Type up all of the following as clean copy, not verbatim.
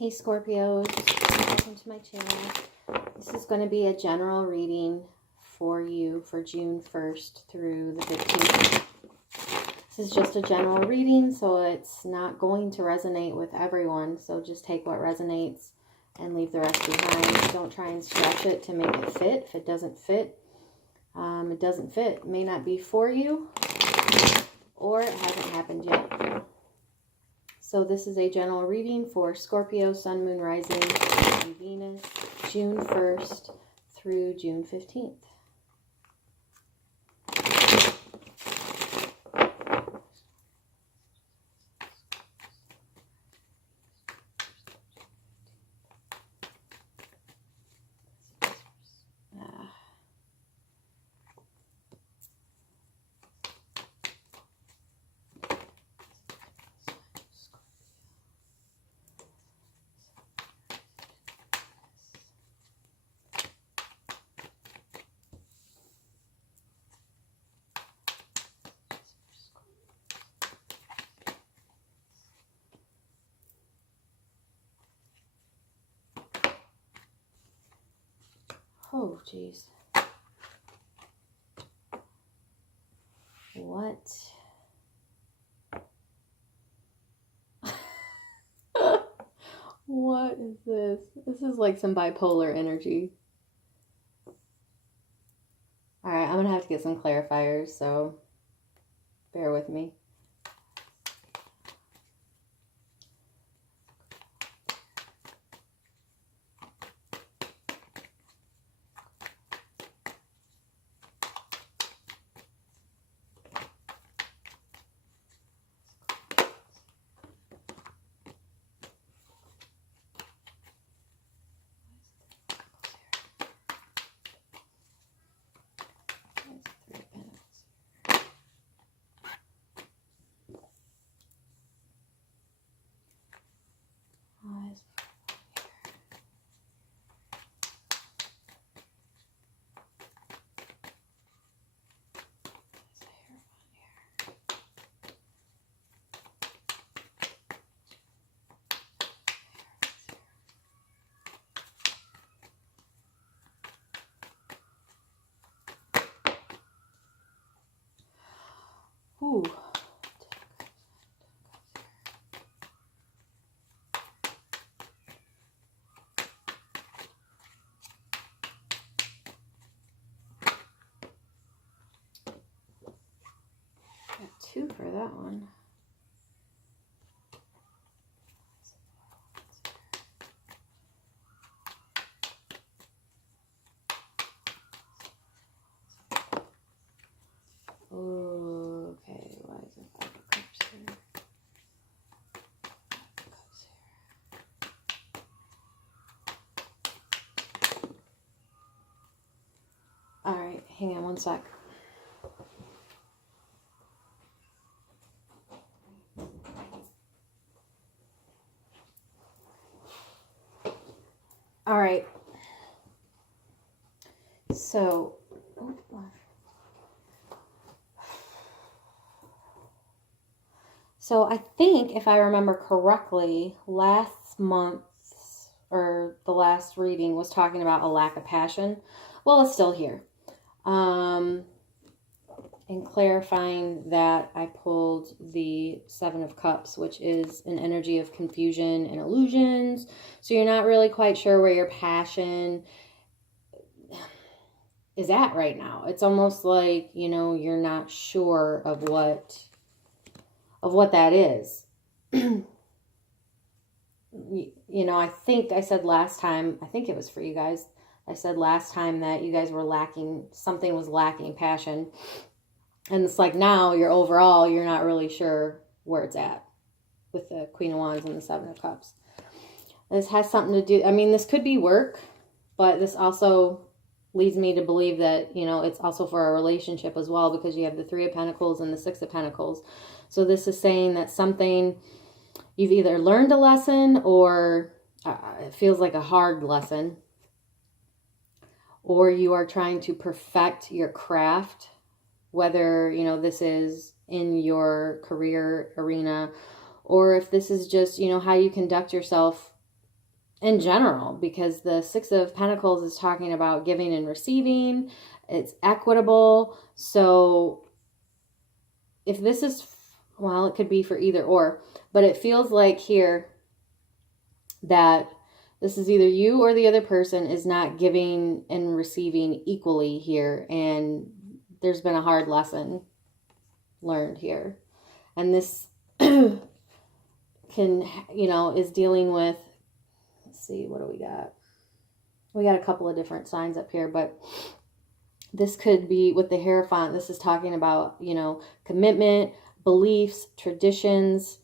Hey Scorpios, welcome to my channel. This is going to be a general reading for you for June 1st through the 15th. This is just a general reading, so it's not going to resonate with everyone. So just take what resonates and leave the rest behind. Don't try and stretch it to make it fit. If it doesn't fit, it doesn't fit. It may not be for you, or it hasn't happened yet. So this is a general reading for Scorpio, Sun, Moon, Rising, and Venus, June 1st through June 15th. Oh, geez. What? What is this? This is like some bipolar energy. Alright, I'm going to have to get some clarifiers, so bear with me. Ooh. Got 2 for that one. Okay, why is it 5 of Cups here? 5 of Cups here. Alright, hang on one sec. Alright. So I think, if I remember correctly, last month, or the last reading, was talking about a lack of passion. Well, it's still here. And clarifying that, I pulled the 7 of Cups, which is an energy of confusion and illusions. So you're not really quite sure where your passion is at right now. It's almost like, you know, you're not sure of what that is. You know, I think I said last time, I think it was for you guys, I said last time that you guys were lacking, something was lacking passion. And it's like now you're not really sure where it's at with the Queen of Wands and the 7 of Cups. This has something to do, I mean, this could be work, but this also leads me to believe that, you know, it's also for a relationship as well, because you have the 3 of Pentacles and the 6 of Pentacles. So this is saying that something, you've either learned a lesson, or it feels like a hard lesson, or you are trying to perfect your craft, whether, you know, this is in your career arena, or if this is just, you know, how you conduct yourself in general, because the Six of Pentacles is talking about giving and receiving. It's equitable. So if this is, well, it could be for either or, but it feels like here that this is either you or the other person is not giving and receiving equally here. And there's been a hard lesson learned here. And this can, is dealing with, let's see, what do we got? We got a couple of different signs up here, but this could be with the Hierophant. This is talking about, commitment, beliefs, traditions,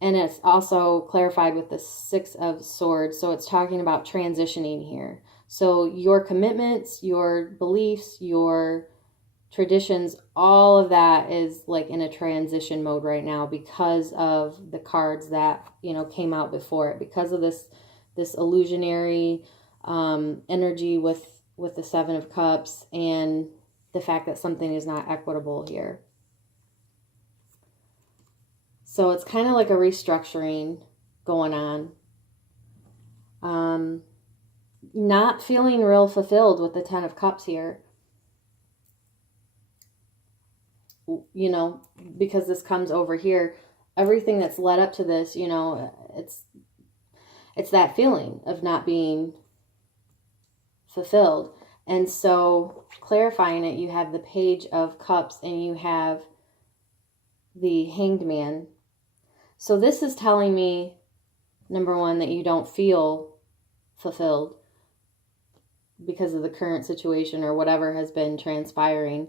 and it's also clarified with the Six of Swords. So it's talking about transitioning here. So your commitments, your beliefs, your traditions, all of that is like in a transition mode right now because of the cards that, came out before it, because of this illusionary energy with the Seven of Cups and the fact that something is not equitable here. So it's kind of like a restructuring going on. Not feeling real fulfilled with the Ten of Cups here. Because this comes over here. Everything that's led up to this, it's that feeling of not being fulfilled. And so clarifying it, you have the Page of Cups and you have the Hanged Man. So this is telling me, number one, that you don't feel fulfilled because of the current situation or whatever has been transpiring.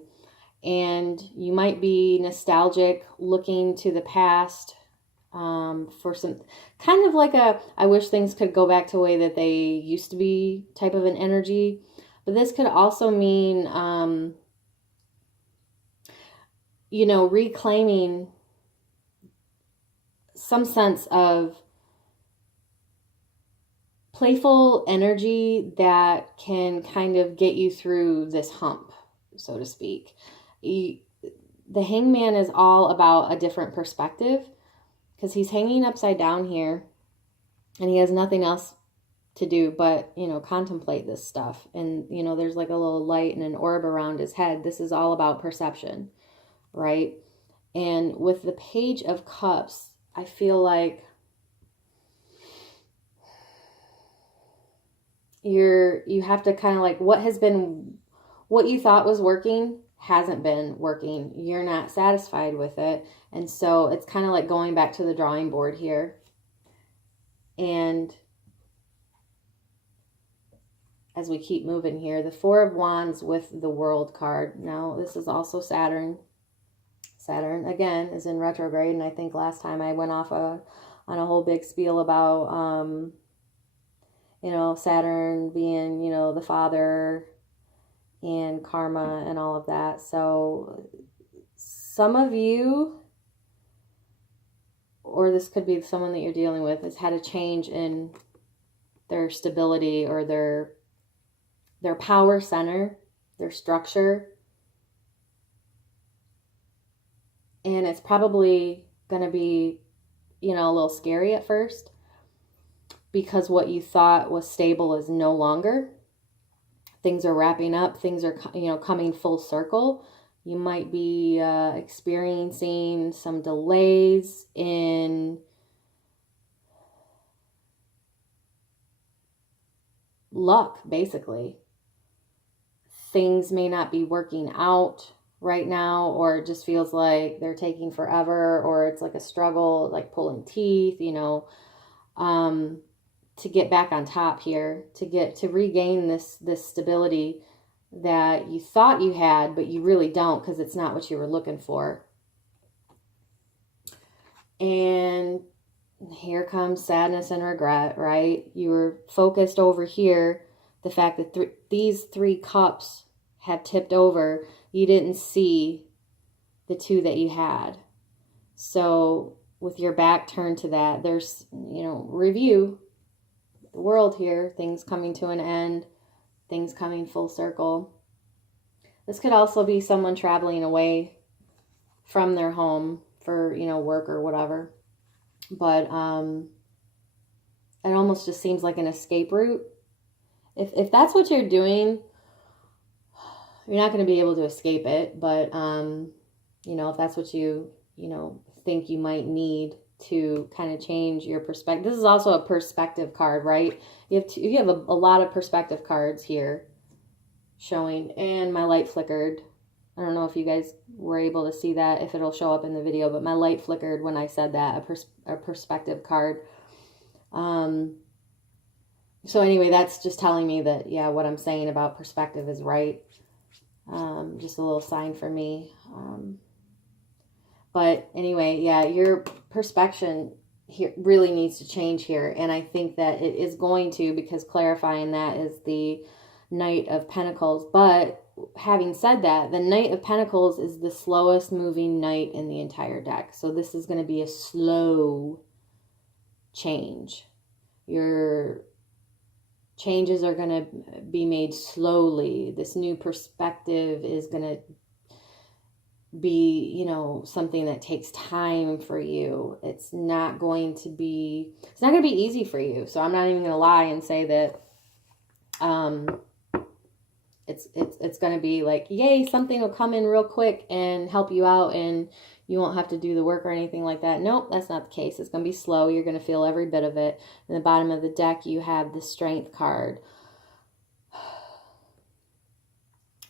And you might be nostalgic, looking to the past for some kind of like I wish things could go back to the way that they used to be type of an energy. But this could also mean, reclaiming some sense of playful energy that can kind of get you through this hump, so to speak. The Hangman is all about a different perspective because he's hanging upside down here and he has nothing else to do but, contemplate this stuff. And, there's like a little light and an orb around his head. This is all about perception, right? And with the Page of Cups, I feel like you have to kind of like what you thought was working hasn't been working. You're not satisfied with it. And so it's kind of like going back to the drawing board here. And as we keep moving here, the Four of Wands with the World card. Now, this is also Saturn. Saturn, again, is in retrograde. And I think last time I went off on a whole big spiel about, Saturn being, the father and karma and all of that. So some of you, or this could be someone that you're dealing with, has had a change in their stability or their power center, their structure. And it's probably going to be, a little scary at first because what you thought was stable is no longer. Things are wrapping up. Things are, coming full circle. You might be experiencing some delays in luck, basically. Things may not be working out right now, or it just feels like they're taking forever, or it's like a struggle, like pulling teeth, to get back on top here, to regain this stability that you thought you had, but you really don't because it's not what you were looking for. And here comes sadness and regret, right? You were focused over here, the fact that these three cups have tipped over. You didn't see the two that you had. So with your back turned to that, there's, review the world here, things coming to an end, things coming full circle. This could also be someone traveling away from their home for, work or whatever. But it almost just seems like an escape route. If that's what you're doing, you're not going to be able to escape it. But, you know, if that's what you know, think you might need to kind of change your perspective. This is also a perspective card, right? You have a lot of perspective cards here showing, and my light flickered. I don't know if you guys were able to see that, if it'll show up in the video, but my light flickered when I said that, a perspective card. So anyway, that's just telling me that, yeah, what I'm saying about perspective is right. Just a little sign for me. But anyway, yeah, your perspective here really needs to change here. And I think that it is going to, because clarifying that is the Knight of Pentacles. But having said that, the Knight of Pentacles is the slowest moving knight in the entire deck. So this is going to be a slow change. Your changes are going to be made slowly. This new perspective is going to be, you know, something that takes time for you. It's not going to be easy for you. So I'm not even going to lie and say that it's going to be like, yay, something will come in real quick and help you out and you won't have to do the work or anything like that. Nope, that's not the case. It's going to be slow. You're going to feel every bit of it. In the bottom of the deck, you have the Strength card.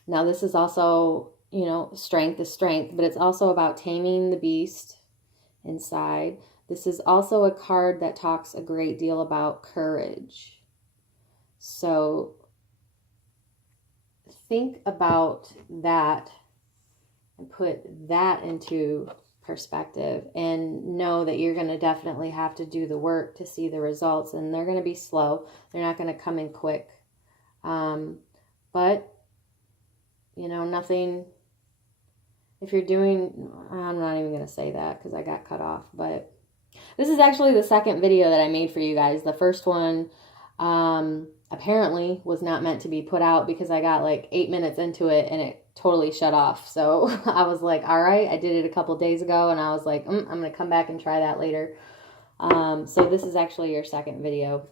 Now, this is also, you know, strength is strength, but it's also about taming the beast inside. This is also a card that talks a great deal about courage. So think about that and put that into perspective and know that you're going to definitely have to do the work to see the results, and they're going to be slow. They're not going to come in quick. But, you know, nothing, if you're doing, I'm not even going to say that because I got cut off, but this is actually the second video that I made for you guys. The first one, apparently was not meant to be put out because I got like 8 minutes into it and it totally shut off. So I was like, all right, I did it a couple days ago and I was like, I'm going to come back and try that later. So this is actually your second video.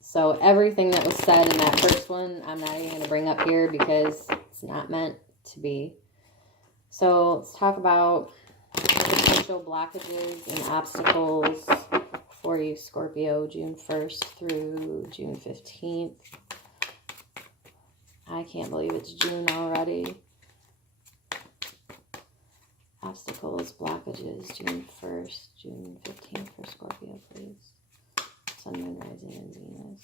So everything that was said in that first one, I'm not even going to bring up here because it's not meant to be. So let's talk about potential blockages and obstacles for you, Scorpio, June 1st through June 15th. I can't believe it's June already. Obstacles, blockages, June 1st, June 15th for Scorpio, please. Sun, Moon, Rising, and Venus.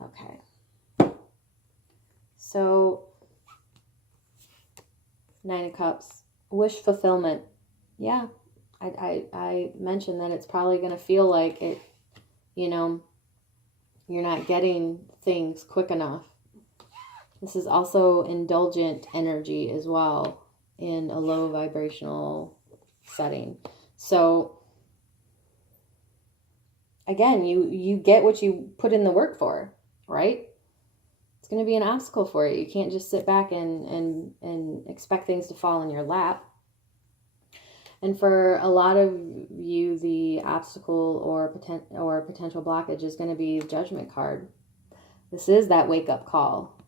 Okay. So, Nine of Cups. Wish fulfillment. Yeah. I mentioned that it's probably going to feel like it, you know, you're not getting things quick enough. This is also indulgent energy as well in a low vibrational setting. So, again, you get what you put in the work for, right? It's going to be an obstacle for you. You can't just sit back and expect things to fall in your lap. And for a lot of you, the obstacle or potential blockage is going to be the Judgment card. This is that wake-up call,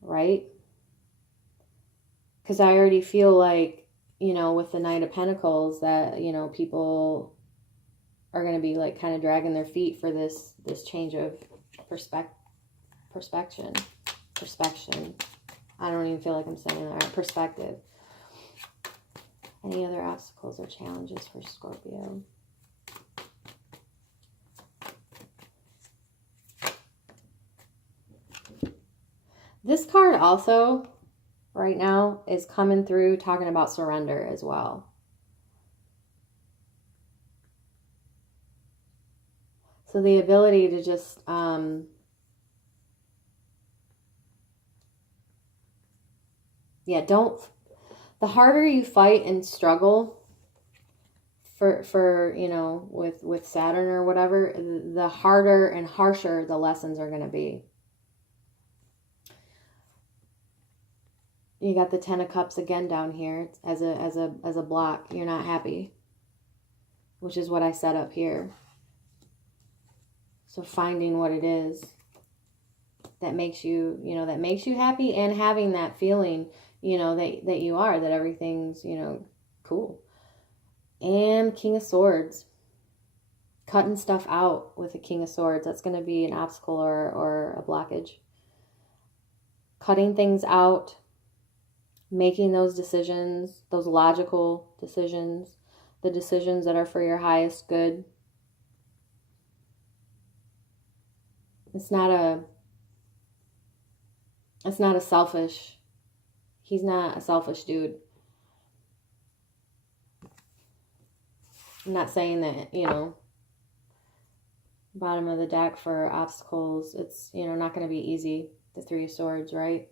right? Because I already feel like, you know, with the Knight of Pentacles that, you know, people are going to be like kind of dragging their feet for this change of perspection. I don't even feel like I'm saying that right. Perspective. Any other obstacles or challenges for Scorpio? This card also, right now, is coming through talking about surrender as well. So the ability to just, the harder you fight and struggle for you know, with Saturn or whatever, the harder and harsher the lessons are going to be. You got the 10 of Cups again down here as a block. You're not happy, which is what I set up here. So finding what it is that makes you, you know, that makes you happy, and having that feeling, you know, that you are, that everything's, you know, cool. And King of Swords. Cutting stuff out with the King of Swords. That's going to be an obstacle or a blockage. Cutting things out. Making those decisions, those logical decisions, the decisions that are for your highest good. It's not a selfish, he's not a selfish dude. I'm not saying that, you know, bottom of the deck for obstacles, it's, you know, not going to be easy. The 3 of Swords, right?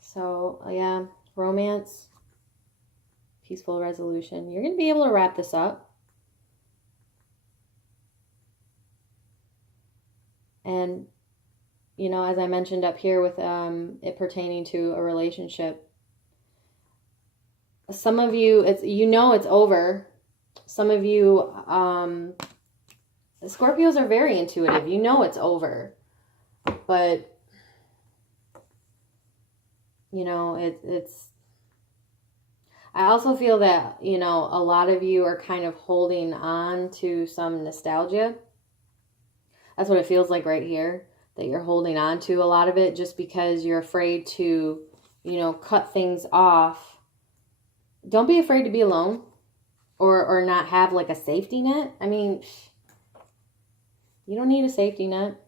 So, yeah, romance, peaceful resolution. You're going to be able to wrap this up. And, you know, as I mentioned up here with it pertaining to a relationship, some of you, it's, you know, it's over. Some of you, Scorpios are very intuitive. You know it's over. But you know, it's, I also feel that, you know, a lot of you are kind of holding on to some nostalgia. That's what it feels like right here, that you're holding on to a lot of it just because you're afraid to, you know, cut things off. Don't be afraid to be alone or not have like a safety net. I mean, you don't need a safety net.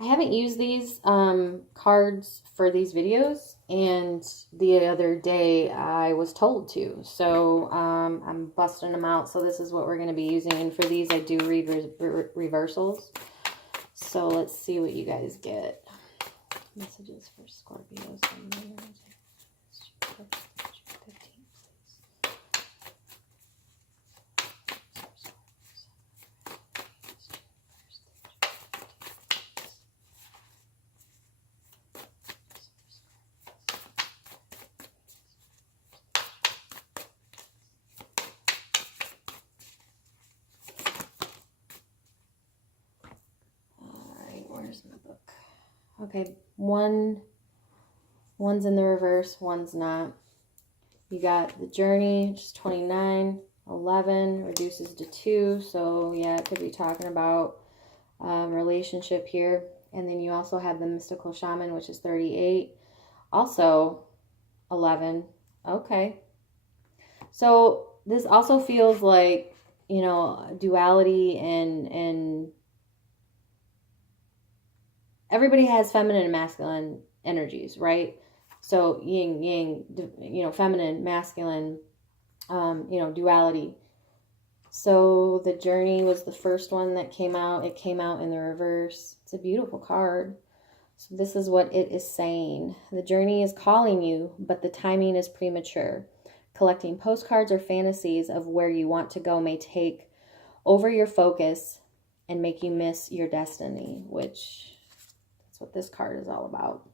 I haven't used these cards for these videos, and the other day I was told to. So I'm busting them out. So this is what we're going to be using. And for these, I do read reversals. So let's see what you guys get. Messages for Scorpios. My book. Okay, one's in the reverse, one's not. You got the Journey, which is 29. 11 reduces to 2, so yeah, it could be talking about relationship here. And then you also have the Mystical Shaman, which is 38. Also 11. Okay, so this also feels like, you know, duality, and everybody has feminine and masculine energies, right? So yin, yang, you know, feminine, masculine, you know, duality. So the Journey was the first one that came out. It came out in the reverse. It's a beautiful card. So this is what it is saying. The Journey is calling you, but the timing is premature. Collecting postcards or fantasies of where you want to go may take over your focus and make you miss your destiny, which... that's what this card is all about.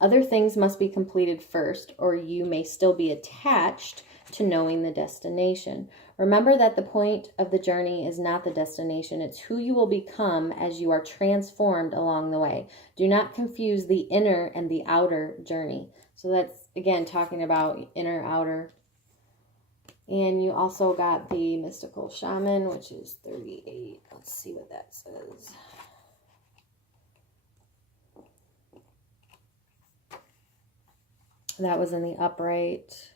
Other things must be completed first, or you may still be attached to knowing the destination. Remember that the point of the journey is not the destination. It's who you will become as you are transformed along the way. Do not confuse the inner and the outer journey. So that's, again, talking about inner, outer. And you also got the Mystical Shaman, which is 38. Let's see what that says. That was in the upright.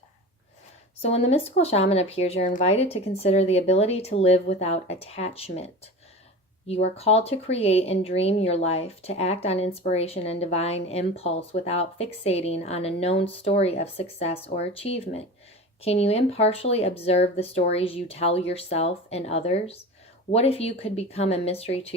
So when the Mystical Shaman appears, you're invited to consider the ability to live without attachment. You are called to create and dream your life, to act on inspiration and divine impulse without fixating on a known story of success or achievement. Can you impartially observe the stories you tell yourself and others? What if you could become a mystery to